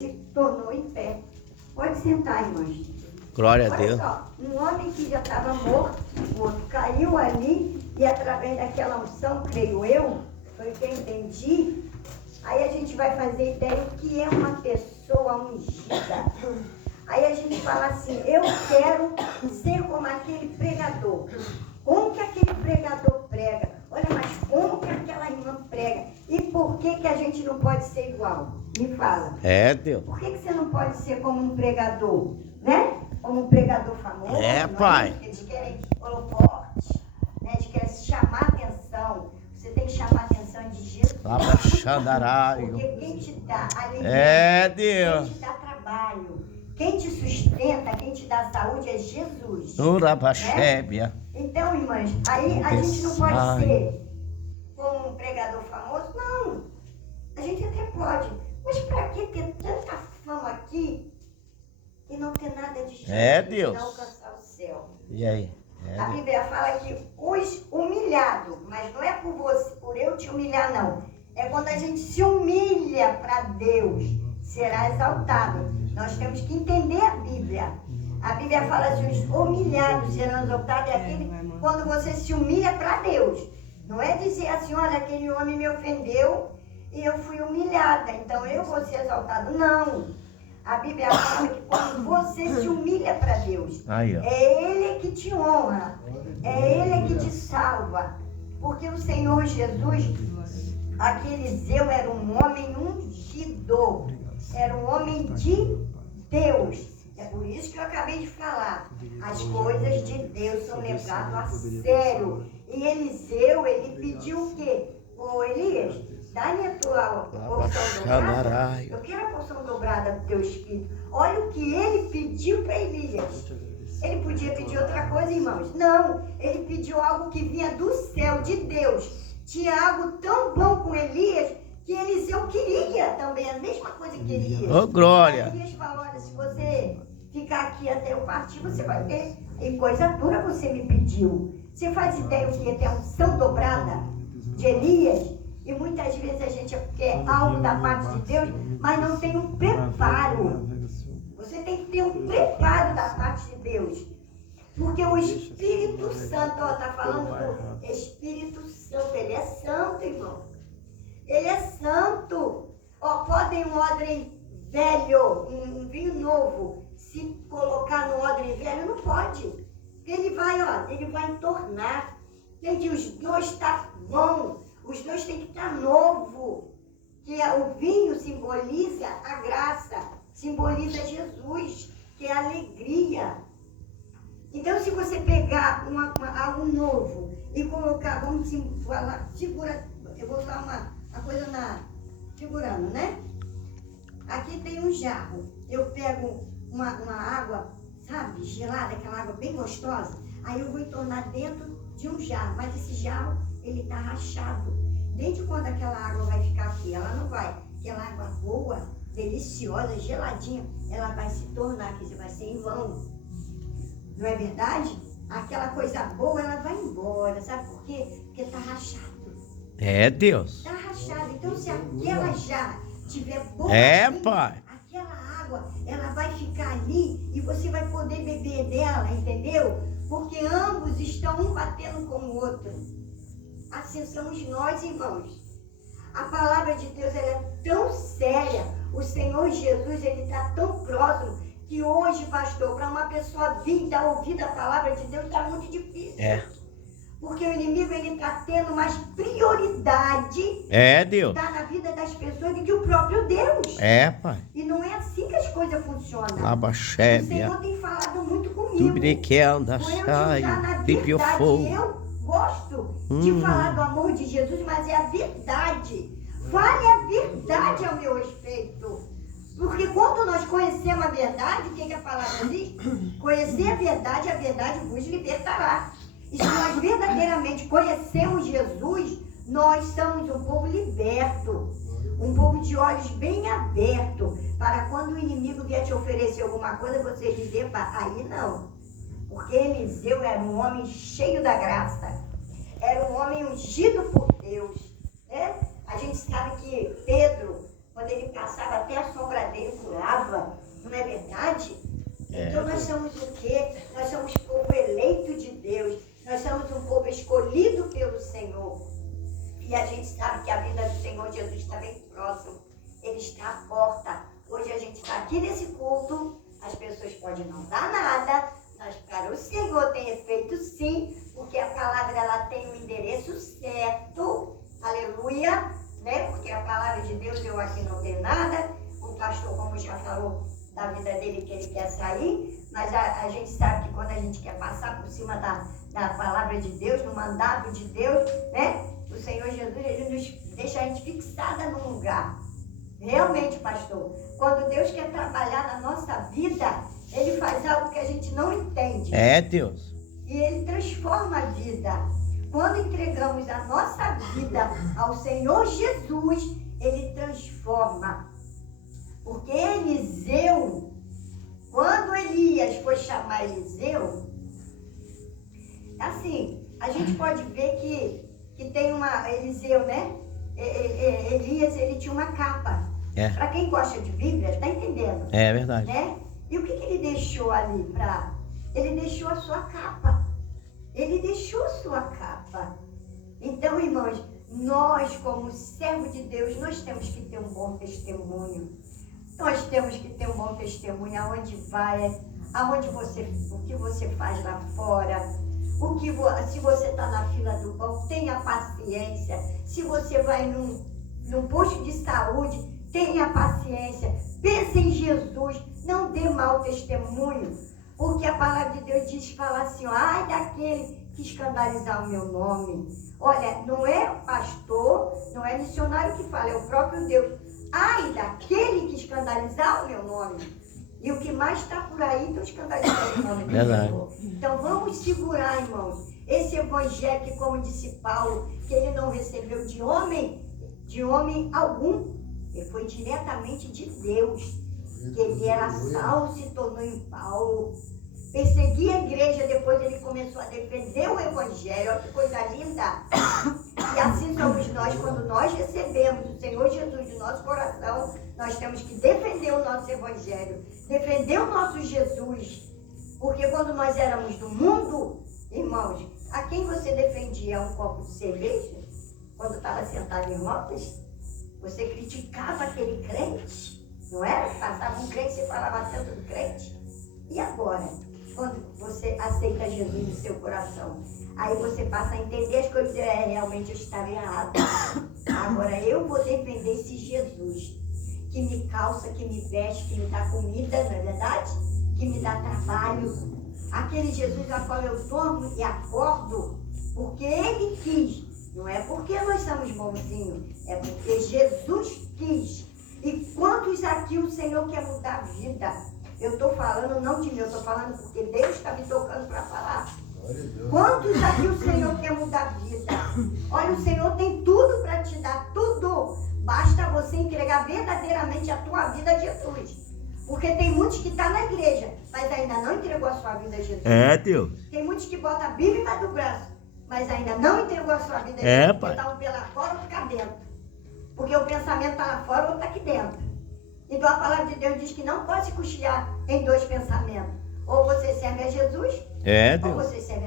se tornou em pé. Pode sentar, irmãos. Glória a Olha Deus. só, um homem que já estava morto, o outro caiu ali e através daquela unção, creio eu, foi o que eu entendi, aí a gente vai fazer ideia do que é uma pessoa ungida. Aí a gente fala assim, eu quero ser como aquele pregador. Como que aquele pregador prega? Olha, mas como que aquela irmã prega? E por que a gente não pode ser igual? Me fala. É, Deus. Por que você não pode ser como um pregador, né? Como um pregador famoso. É, não pai. Eles querem holofote, né? Eles querem chamar atenção. Você tem que chamar a atenção de Jesus. Abaixadaraio. Porque quem te dá alimento, É, Deus. quem te dá trabalho, quem te sustenta, quem te dá saúde é Jesus. Urabaxébia. Então, irmãs, aí a gente não pode ser como um pregador famoso, não. A gente até pode. Mas para que ter tanta fama aqui e não ter nada de Jesus? É, Deus. Não alcançar o céu. E aí? É, A Deus. Bíblia fala que os humilhados, mas não é por você, por eu te humilhar, não. É quando a gente se humilha para Deus, será exaltado. Nós temos que entender a Bíblia. A Bíblia fala assim, os humilhados serão exaltados, é aquele quando você se humilha para Deus. Não é dizer assim, olha, aquele homem me ofendeu e eu fui humilhada, então eu vou ser exaltado. Não. A Bíblia fala que quando você se humilha para Deus, Aí, ó. é Ele que te honra, é Ele que te salva. Porque o Senhor Jesus, aquele Eliseu era um homem ungido, era um homem de Deus. É por isso que eu acabei de falar. As coisas de Deus são levadas a sério. E Eliseu, ele pediu o quê? Ô Elias, dá-me a tua porção dobrada. Eu quero a porção dobrada do teu espírito. Olha o que ele pediu para Elias. Ele podia pedir outra coisa, irmãos? Não, ele pediu algo que vinha do céu, de Deus. Tinha algo tão bom com Elias que Eliseu queria também, a mesma coisa que Elias. Ô, glória. Elias falou, olha, se você ficar aqui até eu partir, você vai ter. E coisa dura você me pediu. Você faz ideia o que é ter a unção dobrada de Elias? E muitas vezes a gente quer algo da parte de Deus, mas não tem um preparo. Você tem que ter um preparo da parte de Deus. Porque o Espírito Santo, ó, está falando do Espírito Santo, ele é santo, irmão. Ele é santo. Ó, podem um odre velho, um vinho novo, se colocar no odre velho, não pode. Ele vai, ó, ele vai entornar. Tem que os dois estar bom. Os dois têm que estar novo. Que o vinho simboliza a graça, simboliza Jesus, que é a alegria. Então, se você pegar algo novo e colocar, vamos falar, segura, eu vou usar uma coisa figurando, né? Aqui tem um jarro. Eu pego uma água, sabe, gelada, aquela água bem gostosa, aí eu vou entornar dentro de um jarro, mas esse jarro, ele tá rachado. Desde quando aquela água vai ficar aqui? Ela não vai. Aquela água boa, deliciosa, geladinha, ela vai se tornar aqui, você vai ser em vão. Não é verdade? Aquela coisa boa, ela vai embora, sabe por quê? Porque tá rachado. É, Deus. Tá rachado. Então, se aquela já tiver boa, Pai. aquela água, ela vai ficar ali e você vai poder beber dela, entendeu? Porque ambos estão um batendo com o outro. Assim somos nós, irmãos. A palavra de Deus, ela é tão séria. O Senhor Jesus, ele está tão próximo que hoje, pastor, para uma pessoa vir e dar ouvido à palavra de Deus, está muito difícil. É. Porque o inimigo, ele está tendo mais prioridade. É, Deus. Está na vida das pessoas do que o próprio Deus. É, Pai. E não é assim que as coisas funcionam. O Abaxébia. Senhor tem falado muito comigo. Tubriquenda, Por eu sai. estar na Tripio verdade, fogo. eu gosto de falar do amor de Jesus, mas é a verdade. Fale a verdade ao meu respeito. Porque quando nós conhecemos a verdade, o que a palavra diz? Conhecer a verdade vos libertará. E se nós verdadeiramente conhecemos Jesus, nós somos um povo liberto. Um povo de olhos bem abertos. Para quando o inimigo vier te oferecer alguma coisa, você dizer, aí não. Porque Eliseu era um homem cheio da graça. Era um homem ungido por Deus. Né? A gente sabe que Pedro, Quando ele passava, até a sombra dele voava. Não é verdade? Então nós somos o quê? Nós somos povo eleito de Deus. Nós somos um povo escolhido pelo Senhor. E a gente sabe que a vida do Senhor Jesus está bem próximo. Ele está à porta. Hoje a gente está aqui nesse culto. As pessoas podem não dar nada, mas para o Senhor tem efeito sim, porque a palavra ela tem um endereço certo. Aleluia, né? Porque a palavra de Deus eu aqui não tenho nada. O pastor, como já falou da vida dele, que ele quer sair, mas a gente sabe que quando a gente quer passar por cima da palavra de Deus, do mandato de Deus, né? O Senhor Jesus, ele nos deixa a gente fixada num lugar. Realmente, pastor, quando Deus quer trabalhar na nossa vida, ele faz algo que a gente não entende. É, Deus. E ele transforma a vida. Quando entregamos a nossa vida ao Senhor Jesus, ele transforma. Porque Eliseu, quando Elias foi chamar Eliseu, assim, a gente pode ver que tem uma, Eliseu, né? Elias, ele tinha uma capa. É. Para quem gosta de Bíblia, está entendendo? É verdade. Né? E o que ele deixou ali para? Ele deixou a sua capa. Ele deixou a sua capa. Então, irmãos, nós como servo de Deus, nós temos que ter um bom testemunho. Nós temos que ter um bom testemunho aonde vai, o que você faz lá fora. Se você está na fila do pão, tenha paciência. Se você vai num posto de saúde, tenha paciência. Pense em Jesus, não dê mau testemunho. Porque a palavra de Deus fala assim, ai daquele que escandalizar o meu nome. Olha, não é pastor, não é missionário que fala, é o próprio Deus. Ai daquele que escandalizar o meu nome. E o que mais está por aí estão escandalizando o nome do Senhor. Então vamos segurar, irmãos, esse evangelho que, como disse Paulo, que ele não recebeu de homem algum. Ele foi diretamente de Deus. Que ele era Saulo, se tornou em Paulo. Perseguia a igreja, depois ele começou a defender o evangelho. Olha que coisa linda. E assim somos nós, quando nós recebemos o Senhor Jesus no nosso coração, nós temos que defender o nosso evangelho, defender o nosso Jesus. Porque quando nós éramos do mundo, irmãos, a quem você defendia um copo de cerveja? Quando estava sentado em rodas? Você criticava aquele crente, não era? Passava um crente, você falava tanto do crente. E agora, quando você aceita Jesus no seu coração, aí você passa a entender as coisas, realmente eu estava errado. Agora eu vou defender esse Jesus, que me calça, que me veste, que me dá comida, não é verdade? Que me dá trabalho. Aquele Jesus a qual eu durmo e acordo, porque ele quis. Não é porque nós somos bonzinhos, é porque Jesus quis. E quantos aqui o Senhor quer mudar a vida? Eu estou falando não de mim, eu estou falando porque Deus está me tocando para falar. Quantos aqui o Senhor quer mudar a vida? Olha, o Senhor tem tudo para te dar, tudo. Basta você entregar verdadeiramente a tua vida a Jesus. Porque tem muitos que estão na igreja, mas ainda não entregou a sua vida a Jesus. É, Deus. Tem muitos que botam a Bíblia embaixo do braço, mas ainda não entregou a sua vida a É, Jesus. pai. Porque está um pela fora, outro cá dentro. Porque o pensamento está lá fora, outro está aqui dentro. Então a palavra de Deus diz que não pode se cochear em dois pensamentos. Ou você serve a Jesus, É, ou Deus. você serve a